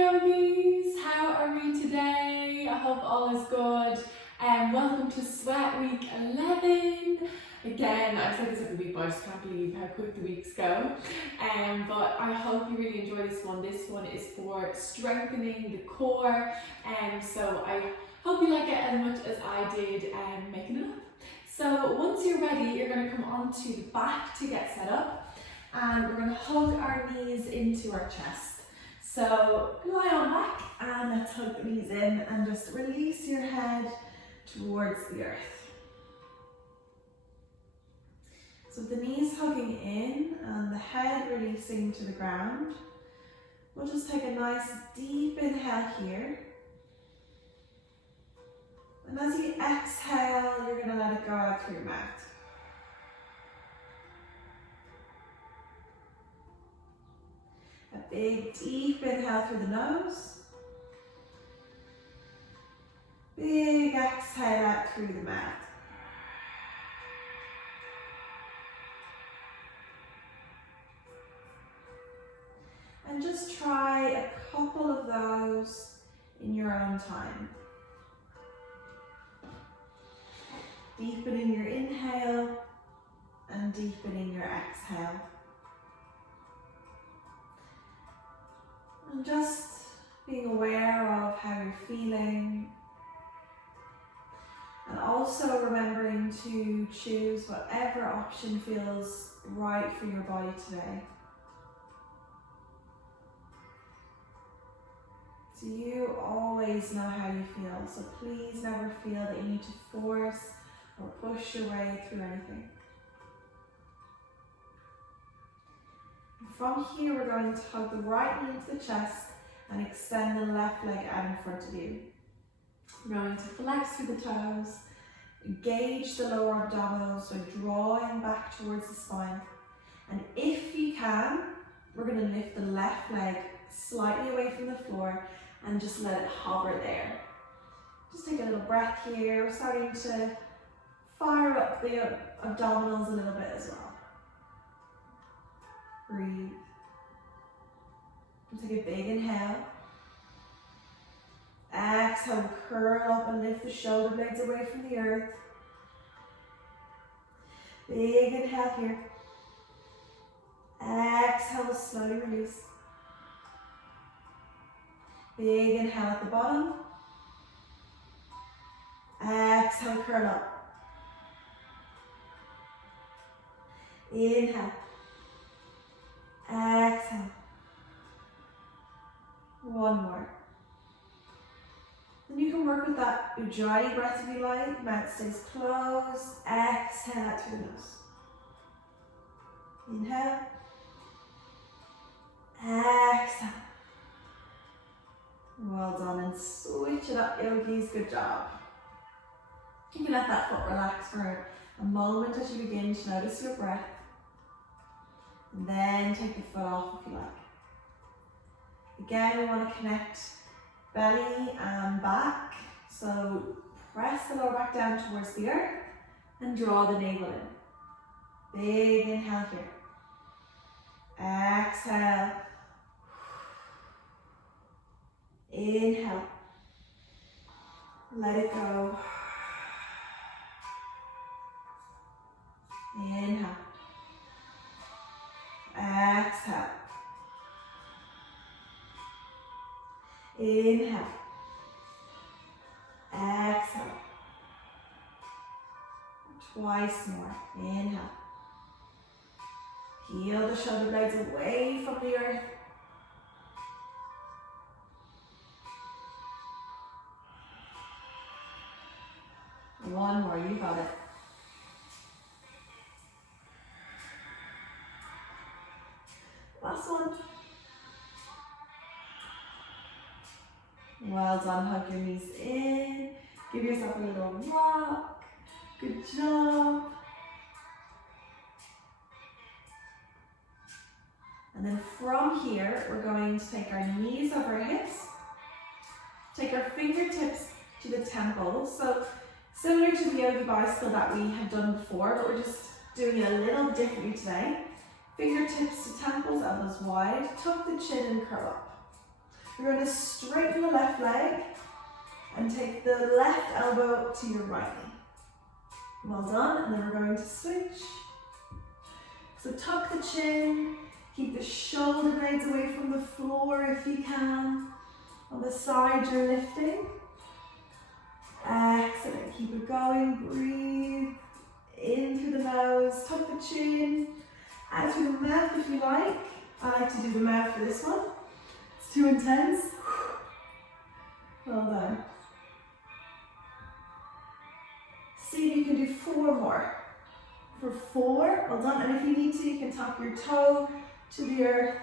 yogis, how are we today? I hope all is good. Welcome to Sweat Week 11. Again, I say this every week, but I just can't believe how quick the weeks go. But I hope you really enjoy this one. This one is for strengthening the core, so I hope you like it as much as I did making it up. So once you're ready, you're going to come onto the back to get set up, and we're going to hug our knees into our chest. So lie on back and let's hug the knees in and just release your head towards the earth. So the knees hugging in and the head releasing to the ground. We'll just take a nice deep inhale here. And as you exhale, you're going to let it go out through your mouth. A big deep inhale through the nose. Big exhale out through the mouth. And just try a couple of those in your own time. Deepening your inhale and deepening your exhale. And just being aware of how you're feeling. And also remembering to choose whatever option feels right for your body today. So you always know how you feel, so please never feel that you need to force or push your way through anything. From here, we're going to hug the right knee into the chest and extend the left leg out in front of you. We're going to flex through the toes, engage the lower abdominals, so drawing back towards the spine. And if you can, we're going to lift the left leg slightly away from the floor and just let it hover there. Just take a little breath here. We're starting to fire up the abdominals a little bit as well. Breathe. And take a big inhale. Exhale, curl up and lift the shoulder blades away from the earth. Big inhale here. Exhale, slowly release. Big inhale at the bottom. Exhale, curl up. Inhale. Exhale. One more. Then you can work with that Ujjayi breath if you like. Mouth stays closed. Exhale out through the nose. Inhale. Exhale. Well done, and switch it up, yogis. Good job. You can let that foot relax for a moment as you begin to notice your breath. And then take the foot off if you like. Again, we want to connect belly and back. So press the lower back down towards the earth and draw the navel in. Big inhale here. Exhale. Inhale. Let it go. Inhale. Exhale. Inhale. Exhale. Twice more. Inhale. Heel the shoulder blades away from the earth. One more, you got it. Last one. Well done, hug your knees in. Give yourself a little rock. Good job. And then from here, we're going to take our knees over our hips. Take our fingertips to the temples. So similar to the yogi bicycle that we have done before, but we're just doing it a little differently today. Fingertips to temples, elbows wide, tuck the chin and curl up. You're going to straighten the left leg and take the left elbow to your right knee. Well done, and then we're going to switch. So tuck the chin, keep the shoulder blades away from the floor if you can. On the side you're lifting. Excellent, keep it going, breathe in through the nose, tuck the chin, out through the mouth if you like. I like to do the mouth for this one. It's too intense. Well done. See if you can do 4 more. For 4, well done. And if you need to, you can tap your toe to the earth.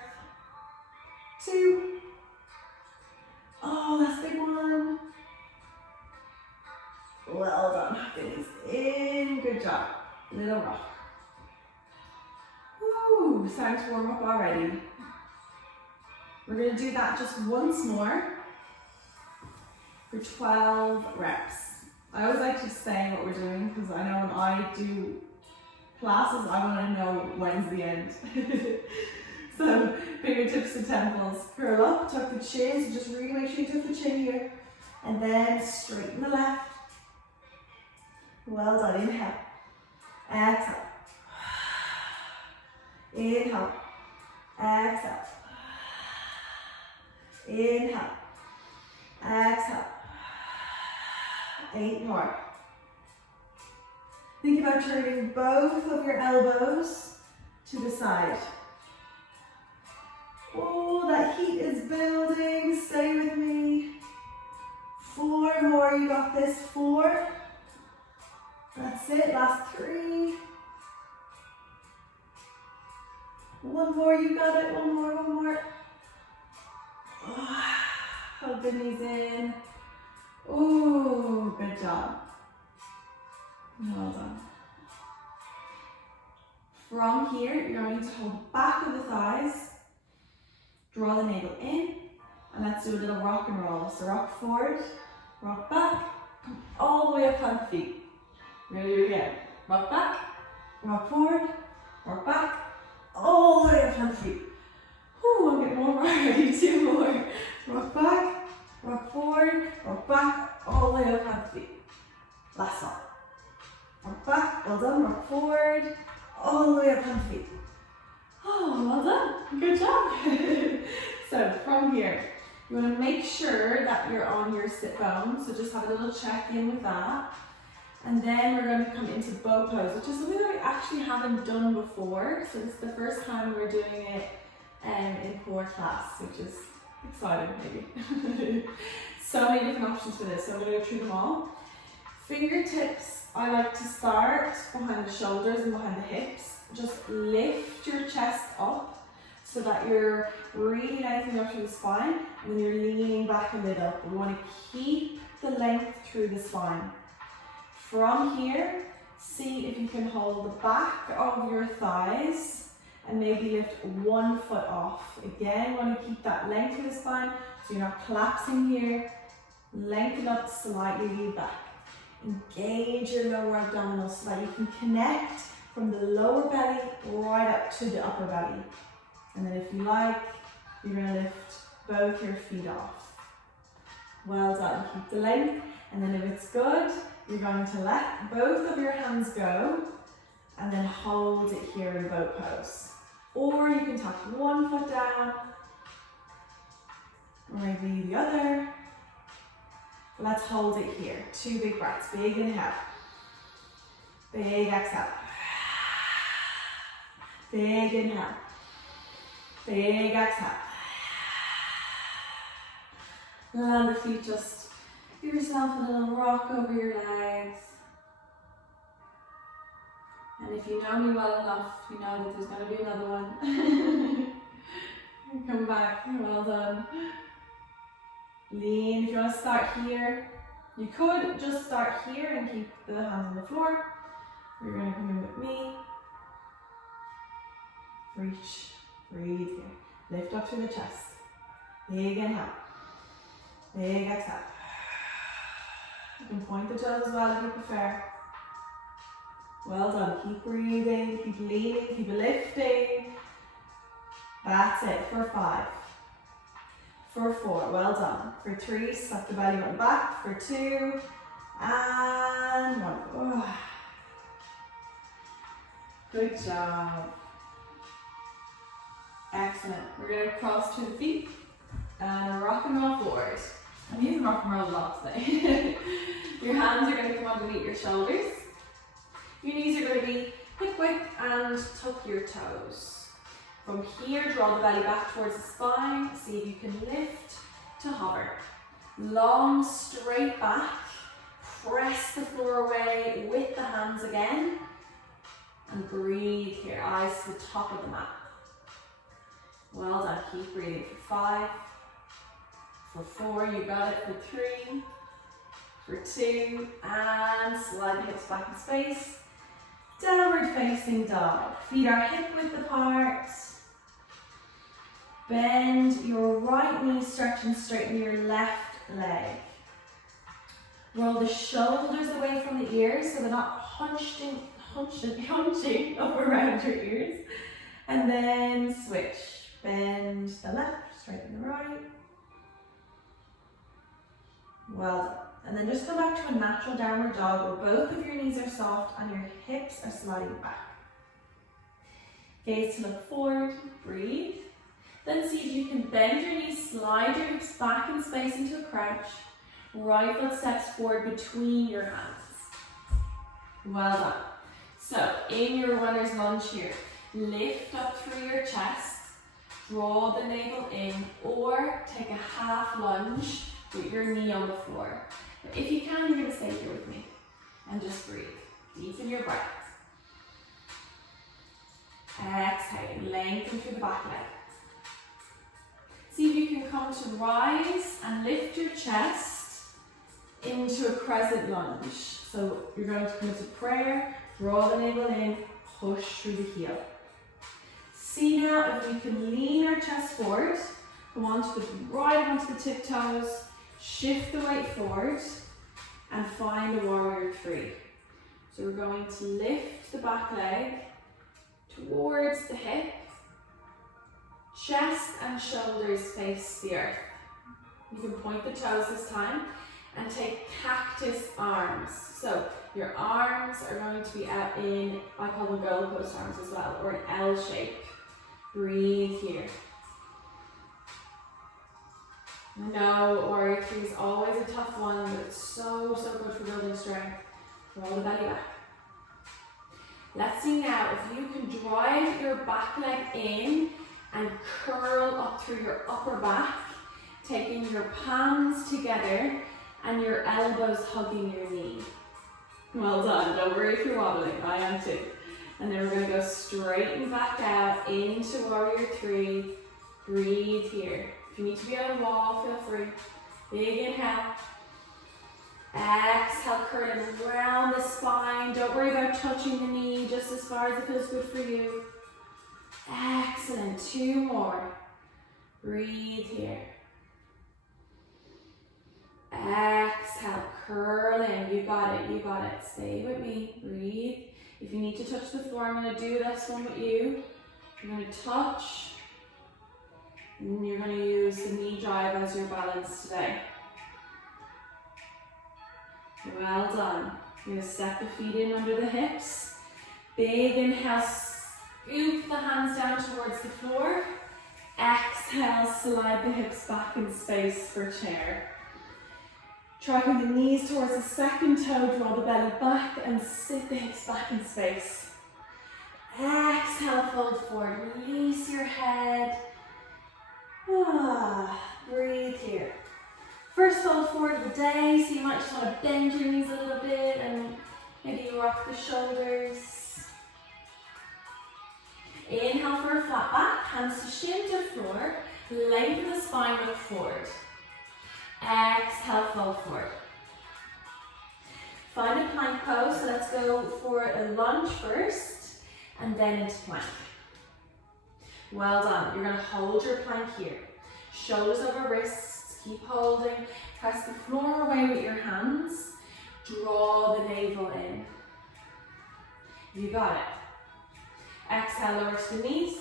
2. Oh, that's a big one. Well done. Knees in. Good job. Little rock. Woo, starting to warm up already. We're going to do that just once more for 12 reps. I always like to say what we're doing because I know when I do classes, I want to know when's the end. So, fingertips to temples, curl up, tuck the chin, so just really make sure you tuck the chin here, and then straighten the left. Well done, inhale, exhale, inhale, exhale, inhale, exhale, 8 more. Think about turning both of your elbows to the side. Oh, that heat is building. Stay with me. 4 more. You got this. 4. That's it. Last 3. 1 more. You got it. 1 more. 1 more. Oh, hug the knees in. Oh, good job. Well done. From here, you're going to hold the back of the thighs, draw the navel in, and let's do a little rock and roll. So rock forward, rock back, come all the way up on the feet. We're going to do it again. Rock back, rock forward, rock back, all the way up on the feet. Ooh, I'm getting warm already. 2 more. Rock back, rock forward, rock back, all the way up on the feet. Last one. Rock back, well done, rock forward, all the way up on the feet. Oh, well done, good job. So from here, you want to make sure that you're on your sit bones, so just have a little check in with that. And then we're going to come into bow pose, which is something that we actually haven't done before. So this is the first time we're doing it in core class, which is exciting maybe. So many different options for this, so I'm going to go through them all. Fingertips, I like to start behind the shoulders and behind the hips. Just lift your chest up so that you're really lengthening up through the spine, and then you're leaning back a little. We want to keep the length through the spine. From here, see if you can hold the back of your thighs and maybe lift 1 foot off. Again, you want to keep that length through the spine so you're not collapsing here. Lengthen up slightly, lean back. Engage your lower abdominals so that you can connect from the lower belly right up to the upper belly. And then if you like, you're going to lift both your feet off. Well done. Keep the length. And then if it's good, you're going to let both of your hands go and then hold it here in bow pose. Or you can tuck 1 foot down, or maybe the other. Let's hold it here. 2 big breaths. Big inhale. Big exhale. Big inhale. Big exhale. Land the feet, just give yourself a little rock over your legs. And if you know me well enough, you know that there's going to be another one. Come back. Well done. Lean. If you want to start here, you could just start here and keep the hands on the floor. You're going to come in with me. Reach. Breathe here. Lift up through the chest. Big inhale. Big exhale. You can point the toes as well if you prefer. Well done. Keep breathing. Keep leaning. Keep lifting. That's it for 5. For 4, well done. For 3, slap the belly button back. For 2, and 1. Oh. Good job. Excellent. We're going to cross to the feet and rock and roll forward. I'm using rock and roll a lot today. Your hands are going to come underneath your shoulders. Your knees are going to be hip width and tuck your toes. From here, draw the belly back towards the spine. See if you can lift to hover. Long, straight back. Press the floor away with the hands again. And breathe here, eyes to the top of the mat. Well done, keep breathing for 5. For 4, you got it. For 3. For 2, and slide the hips back in space. Downward facing dog. Feet are hip width apart. Bend your right knee, stretch and straighten your left leg. Roll the shoulders away from the ears so they're not hunching up around your ears. And then switch. Bend the left, straighten the right. Well done. And then just come back to a natural downward dog where both of your knees are soft and your hips are sliding back. Gaze to look forward, breathe. Then see if you can bend your knees, slide your hips back in space into a crouch. Right foot steps forward between your hands. Well done. So in your runner's lunge here, lift up through your chest, draw the navel in, or take a half lunge with your knee on the floor. But if you can, you're going to stay here with me and just breathe. Deepen your breath. Exhaling, lengthen through the back leg. See if you can come to rise and lift your chest into a crescent lunge. So you're going to come into prayer, draw the navel in, push through the heel. See now if we can lean our chest forward, come onto the right onto the tiptoes, shift the weight forward, and find a warrior 3. So we're going to lift the back leg towards the hip, chest and shoulders face the earth. You can point the toes this time and take cactus arms. So your arms are going to be out in, I call them goalpost arms as well, or an L shape. Breathe here. I know warrior 3 is always a tough one, but it's so good for building strength. Roll the belly back. Let's see now if you can drive your back leg in and curl up through your upper back, taking your palms together and your elbows hugging your knee. Well done, don't worry if you're wobbling, I am too. And then we're going to go straight and back out into warrior 3. Breathe here. If you need to be on a wall, feel free. Big inhale. Exhale, curling around the spine. Don't worry about touching the knee, just as far as it feels good for you. Excellent, 2 more. Breathe here. Exhale, curl in. You got it, you got it. Stay with me, breathe. If you need to touch the floor, I'm going to do this one with you. You're going to touch, and you're going to use the knee drive as your balance today. Well done. You're going to step the feet in under the hips. Big inhale, scoop the hands down towards the floor. Exhale, slide the hips back in space for chair. Tracking the knees towards the second toe, draw the belly back and sit the hips back in space. Exhale, fold forward, release your head. Breathe here. First fold forward of the day, so you might just want to bend your knees a little bit and maybe rock the shoulders. Inhale for a flat back, hands to shin to floor, lengthen the spine, look forward. Exhale, fold forward. Find a plank pose, so let's go for a lunge first, and then into plank. Well done, you're going to hold your plank here. Shoulders over wrists, keep holding. Press the floor away with your hands. Draw the navel in. You got it. Exhale, lower to the knees.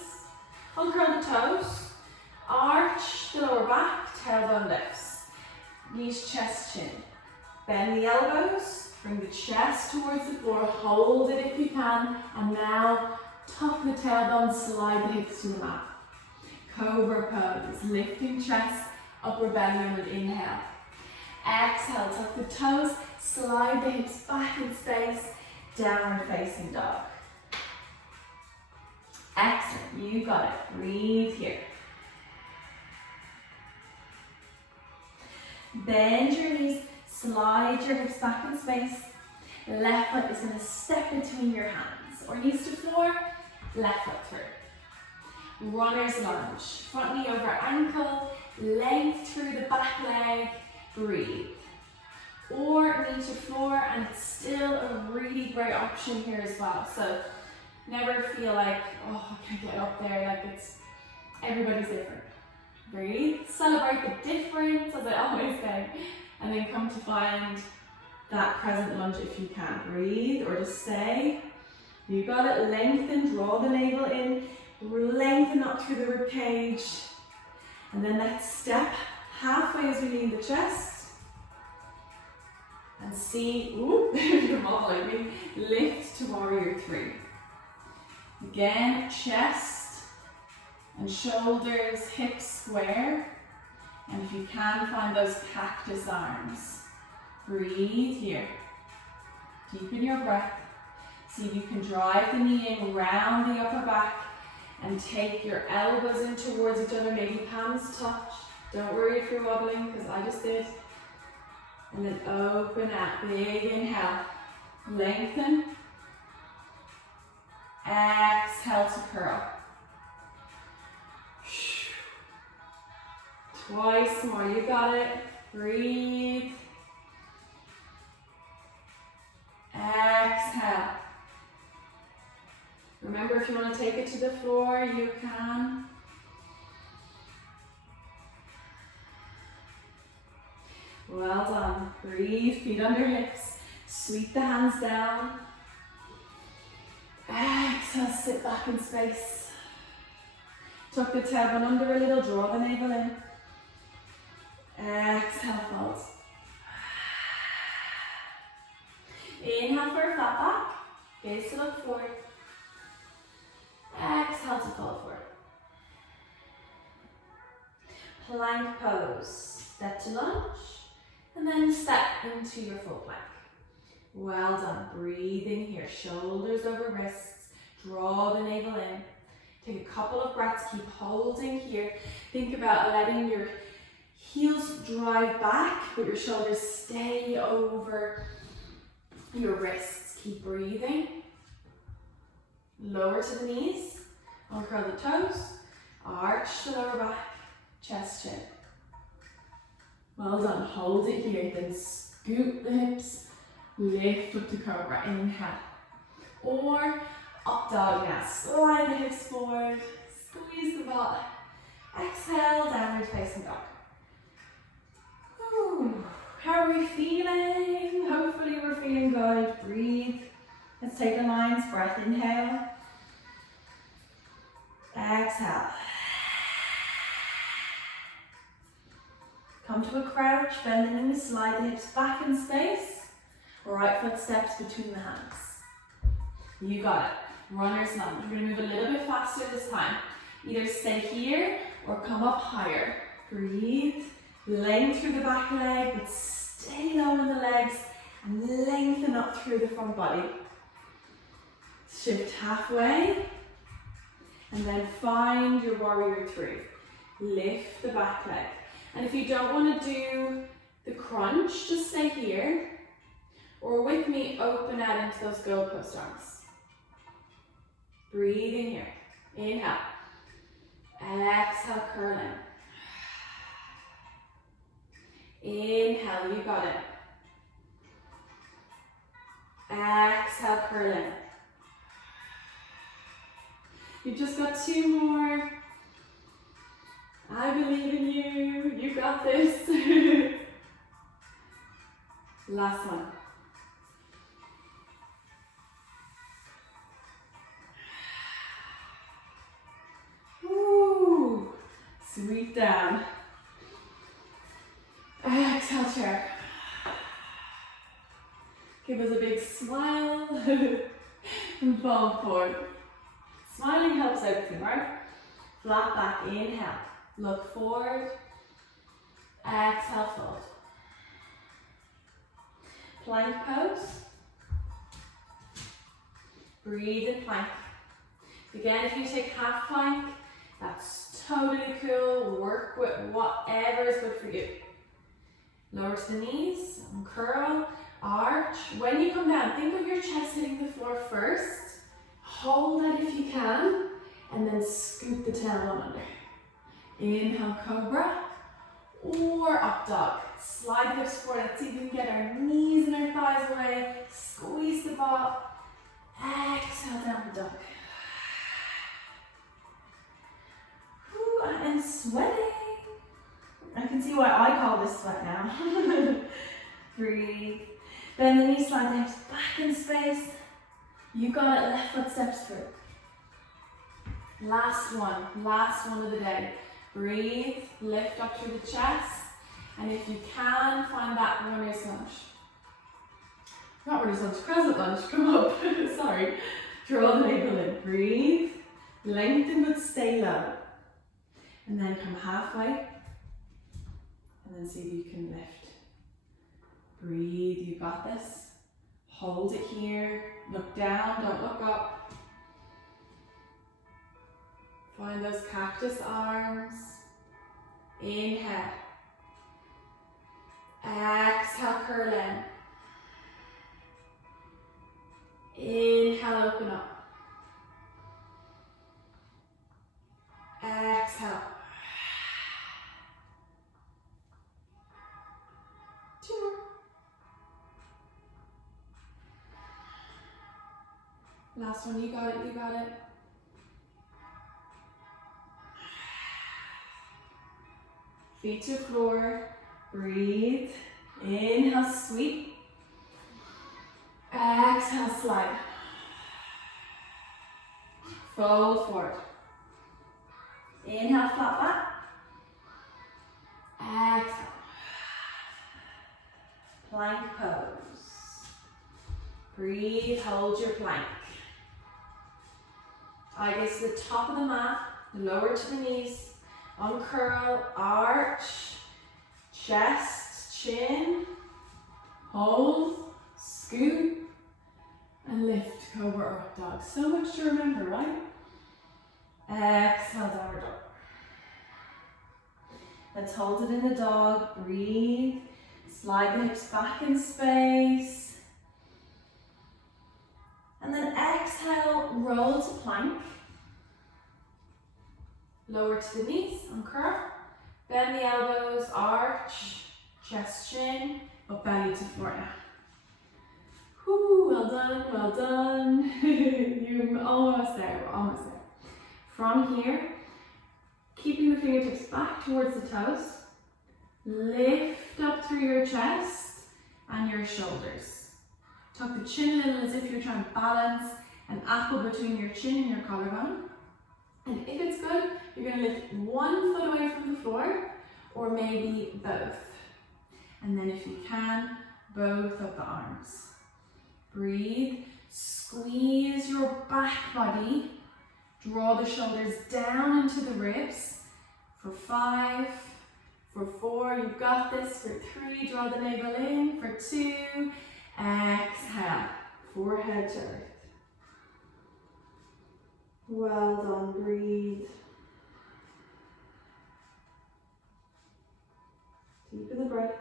Uncurl the toes. Arch the lower back. tailbone lifts. Knees, chest, chin. Bend the elbows, bring the chest towards the floor, hold it if you can, and now tuck the tailbone, slide the hips to the mat. Cobra pose, lifting chest, upper belly on an inhale. Exhale, tuck the toes, slide the hips back in space, downward facing dog. Excellent, you got it, breathe here. Bend your knees, slide your hips back in space. Left foot is going to step between your hands, or knees to floor, left foot through. Runner's lunge, front knee over ankle, length through the back leg, breathe. Or knee to floor, and it's still a really great option here as well. So never feel like, oh, I can't get up there, like everybody's different. Breathe, celebrate the difference, as I always say, and then come to find that crescent lunge if you can. Breathe, or just stay. You got it, lengthen, draw the navel in, lengthen up through the rib cage, and then let's step halfway as we lean the chest, and see, ooh, if you're model like me, lift to warrior three. Again, chest and shoulders, hips square, and if you can, find those cactus arms. Breathe here. Deepen your breath. See if you can drive the knee in, round the upper back, and take your elbows in towards each other, maybe palms touch. Don't worry if you're wobbling, because I just did. And then open up, big inhale. Lengthen. Exhale to curl. Twice more, you got it. Breathe. Exhale. Remember, if you want to take it to the floor, you can. Well done. Breathe, feet under hips. Sweep the hands down. Exhale, sit back in space. Tuck the tailbone under a little, draw the navel in. Exhale, fold. Inhale for a flat back. Gaze to look forward. Exhale to fold forward. Plank pose. Step to lunge. And then step into your full plank. Well done. Breathing here. Shoulders over wrists. Draw the navel in. Take a couple of breaths. Keep holding here. Think about letting your heels drive back, but your shoulders stay over your wrists. Keep breathing. Lower to the knees. Uncurl the toes. Arch the lower back. Chest, chin. Well done. Hold it here. Then scoop the hips. Lift up to cobra. Inhale. Or up dog now. Slide the hips forward. Squeeze the butt. Exhale, downward facing dog. Ooh. How are we feeling? Hopefully we're feeling good. Breathe. Let's take a lion's breath. Inhale. Exhale. Come to a crouch, bend the knees, slide the hips back in space. Right foot steps between the hands. You got it. Runner's lunge. We're going to move a little bit faster this time. Either stay here or come up higher. Breathe. Lengthen through the back leg, but stay low in the legs and lengthen up through the front body. Shift halfway and then find your warrior three. Lift the back leg. And if you don't want to do the crunch, just stay here. Or with me, open out into those goalpost arms. Breathing here. Inhale. Exhale, curl in. Inhale, you got it. Exhale, curl in. You've just got two more. I believe in you. You got this. Last one. Woo. Sweep down. Give us a big smile and fall forward. Smiling helps everything, right? Flat back, inhale. Look forward. Exhale, fold. Plank pose. Breathe in plank. Again, if you take half plank, that's totally cool. Work with whatever is good for you. Lower to the knees, curl, arch. When you come down, think of your chest hitting the floor first. Hold that if you can, and then scoop the tailbone under. Inhale, cobra, or up dog. Slide the hips forward. Let's see if we can get our knees and our thighs away. Squeeze the butt. Exhale, downward dog. And sweating. I can see why I call this sweat now. Breathe. Bend the knees, slide the hips back in space. You got it. Left foot steps through. Last one of the day. Breathe, lift up through the chest. And if you can, find that runner's lunge. Not runner's lunge, crescent lunge. Come up. Sorry. Draw the navel in. Breathe. Lengthen but stay low. And then come halfway. And then see if you can lift. Breathe, you got this. Hold it here. Look down, don't look up. Find those cactus arms. Inhale. Exhale, curl in. Inhale, open up. Exhale. Two more. Last one, you got it, you got it. Feet to floor, breathe. Inhale, sweep. Exhale, slide. Fold forward. Inhale, flat back. Exhale. Plank pose. Breathe, hold your plank. Eyes to the top of the mat, lower to the knees. Uncurl, arch, chest, chin, hold, scoop, and lift, cobra or up dog. So much to remember, right? Exhale, downward dog. Let's hold it in the dog, breathe, slide the hips back in space. And then exhale, roll to plank. Lower to the knees, uncurl. Bend the elbows, arch, chest, chin, up belly to floor now. Whew, well done, well done. You're almost there, we're almost there. From here, keeping the fingertips back towards the toes, lift up through your chest and your shoulders. Tuck the chin a little as if you're trying to balance an apple between your chin and your collarbone. And if it's good, you're going to lift one foot away from the floor, or maybe both. And then if you can, both of the arms. Breathe, squeeze your back body, draw the shoulders down into the ribs. For 5, for 4, you've got this. For 3, draw the navel in. For 2, exhale, forehead to earth. Well done, breathe. Deepen the breath.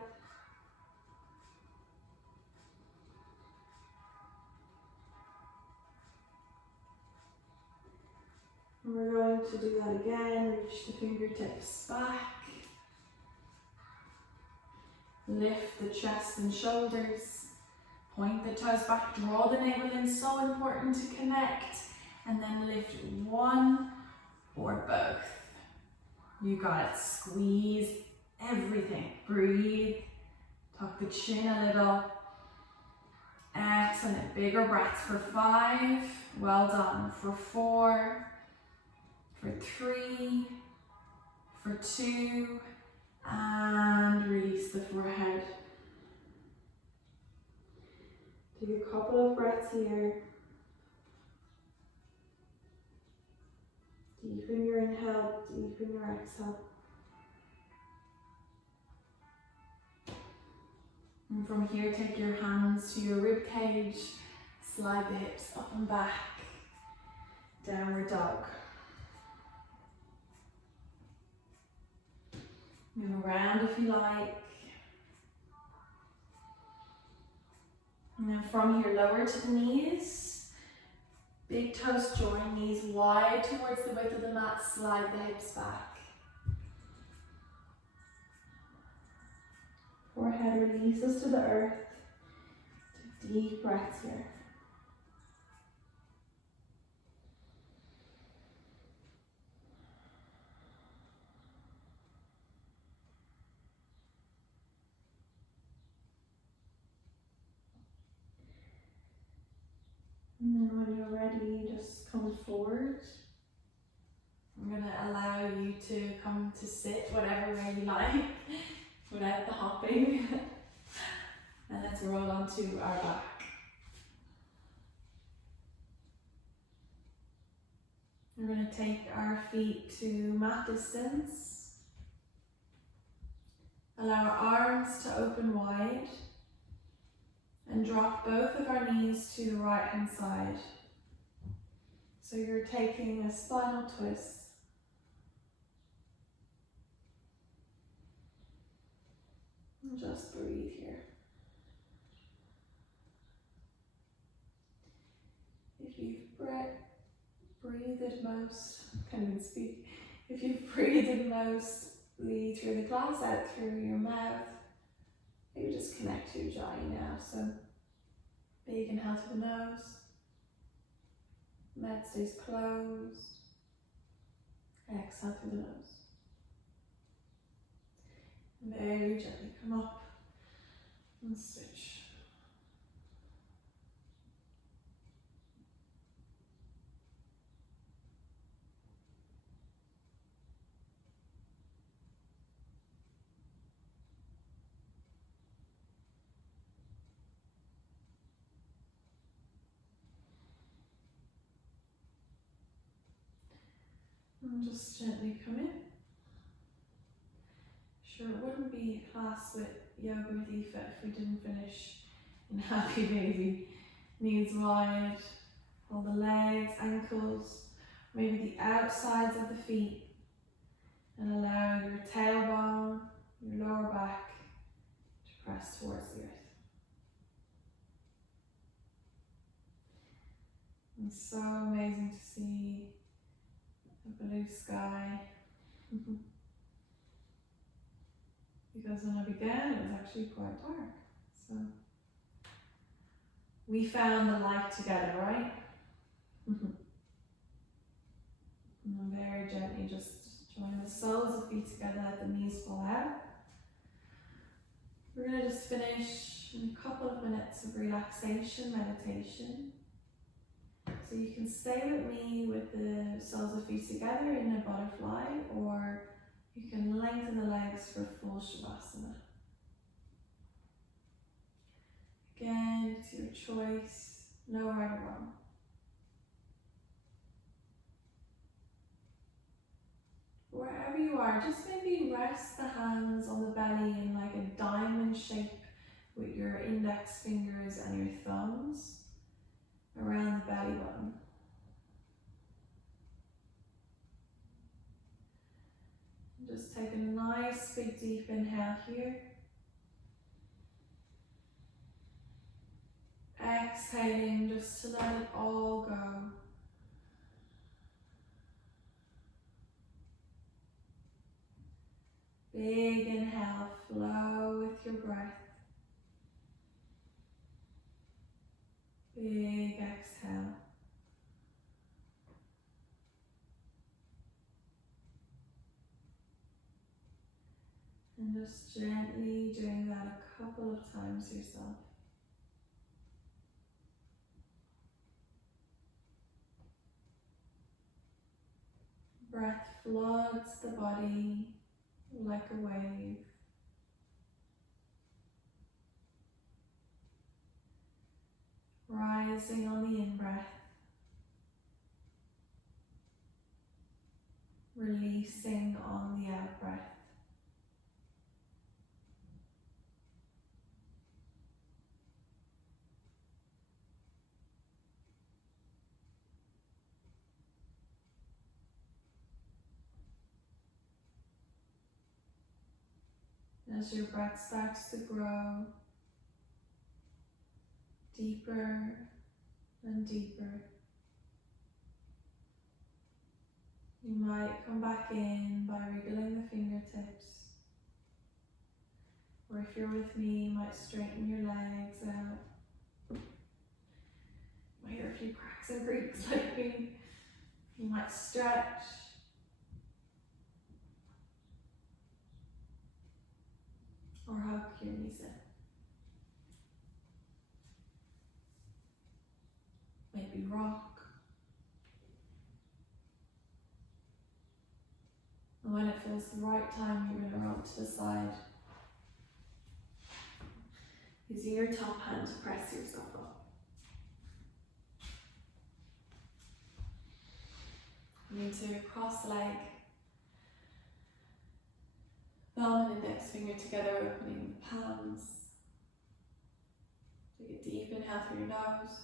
And we're going to do that again. Reach the fingertips back. Lift the chest and shoulders. Point the toes back. Draw the navel in. So important to connect. And then lift one or both. You got it. Squeeze everything. Breathe. Tuck the chin a little. Excellent. Bigger breaths for 5. Well done. For 4. For 3. For 2. And release the forehead. couple of breaths here. Deepen your inhale, deepen your exhale. And from here, take your hands to your rib cage, slide the hips up and back, downward dog. Move around if you like. And then from here, lower to the knees. Big toes join, knees wide towards the width of the mat, slide the hips back. Forehead releases to the earth. Take deep breaths here. And then when you're ready, just come forward. I'm going to allow you to come to sit whatever way you like, without the hopping. And let's roll onto our back. We're going to take our feet to mat distance. Allow our arms to open wide. And drop both of our knees to the right hand side. So you're taking a spinal twist. And just breathe here. If you've breathed most, can't even speak. If you've breathed mostly through the class, out through your mouth, maybe just connect to your jaw now. So big inhale through the nose. Mouth stays closed. Exhale through the nose. Very gently come up and switch. And just gently come in. Sure, it wouldn't be a class with yoga with Aoife if we didn't finish in happy baby. Knees wide, all the legs, ankles, maybe the outsides of the feet, and allow your tailbone, your lower back to press towards the earth. It's so amazing to see the blue sky. Because when I began, it was actually quite dark. So we found the light together, right? And very gently just join the soles of feet together, let the knees fall out. We're going to just finish in a couple of minutes of relaxation, meditation. So you can stay with me with the soles of feet together in a butterfly, or you can lengthen the legs for full Shavasana. Again, it's your choice, no right or wrong. Wherever you are, just maybe rest the hands on the belly in like a diamond shape with your index fingers and your thumbs around the belly button. Just take a nice big deep inhale here. Exhaling just to let it all go. Big inhale, flow with your breath. Big exhale. And just gently doing that a couple of times yourself. Breath floods the body like a wave. rising on the in-breath, releasing on the out-breath. As your breath starts to grow deeper and deeper, you might come back in by wriggling the fingertips, or if you're with me, you might straighten your legs out. You might hear a few cracks and creaks like me. You might stretch. Or hug your knees in. Maybe rock. And when it feels the right time, you're going to roll to the side. Using your top hand to press yourself up. You need to cross the leg. Thumb and index finger together, opening the palms. Take a deep inhale through your nose.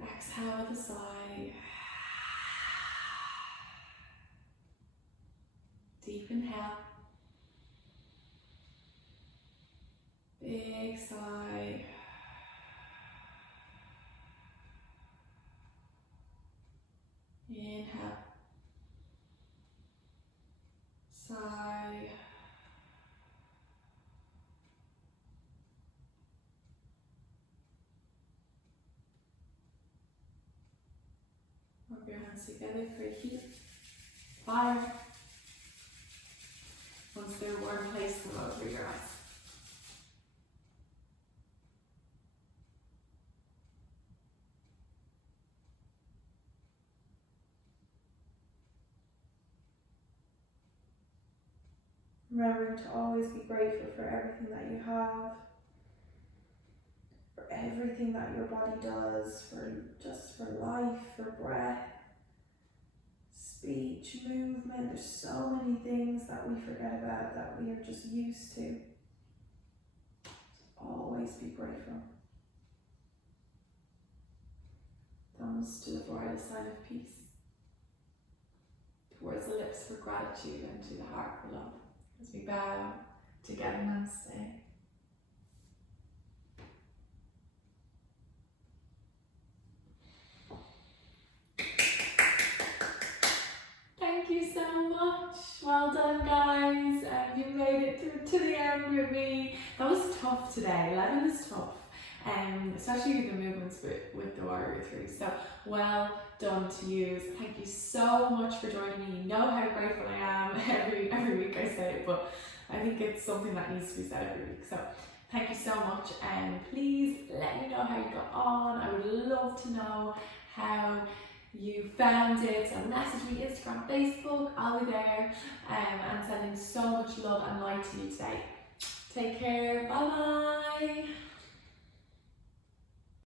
Exhale with a sigh. Deep inhale. Big sigh. Inhale. Sigh. Rub your hands together for heat. Fire. Once they're warm, place them over your eyes. Remembering to always be grateful for everything that you have, for everything that your body does, for life, for breath, speech, movement. There's so many things that we forget about that we are just used to. Always be grateful. Thumbs to the forehead, a sign of peace. Towards the lips for gratitude and to the heart for love. As we bow together, namaste. Thank you so much. Well done, guys. You made it through to the end with me. That was tough today. 11 is tough. Especially the movements with the warrior three. So well done to you. Thank you so much for joining me. You know how grateful I am every week I say it, but I think it's something that needs to be said every week. So thank you so much, and please let me know how you got on. I would love to know how you found it. So message me Instagram, Facebook, I'll be there, and sending so much love and light to you today. Take care, bye bye.